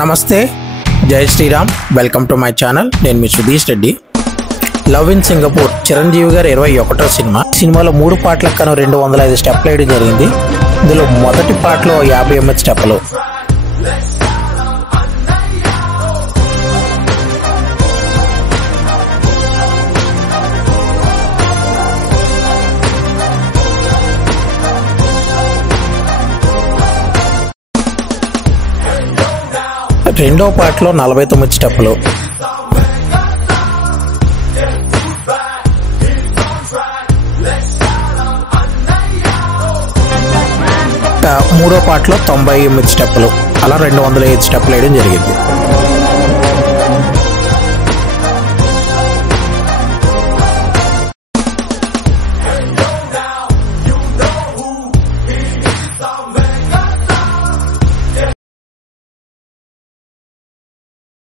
నమస్తే, జై Shriram. Welcome to my channel. నేను మీ Sudheesh Reddy. Love in Singapore Chiranjeevi గారు 21వ సినిమాలో 3 పాటలకు కను 205 స్టెప్లు వేయడం జరిగింది. ఇందులో మొదటి పాటలో 58 స్టెప్పులు, రెండో పాటలో 49 స్టెప్పులు, మూడో పాటలో 98 స్టెప్పులు, అలా 205 స్టెప్పులు వేయడం జరిగింది.